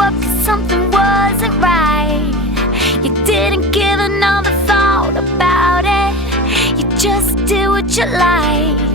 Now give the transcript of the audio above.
up 'cause something wasn't right. You didn't give another thought about it. You just did what you like.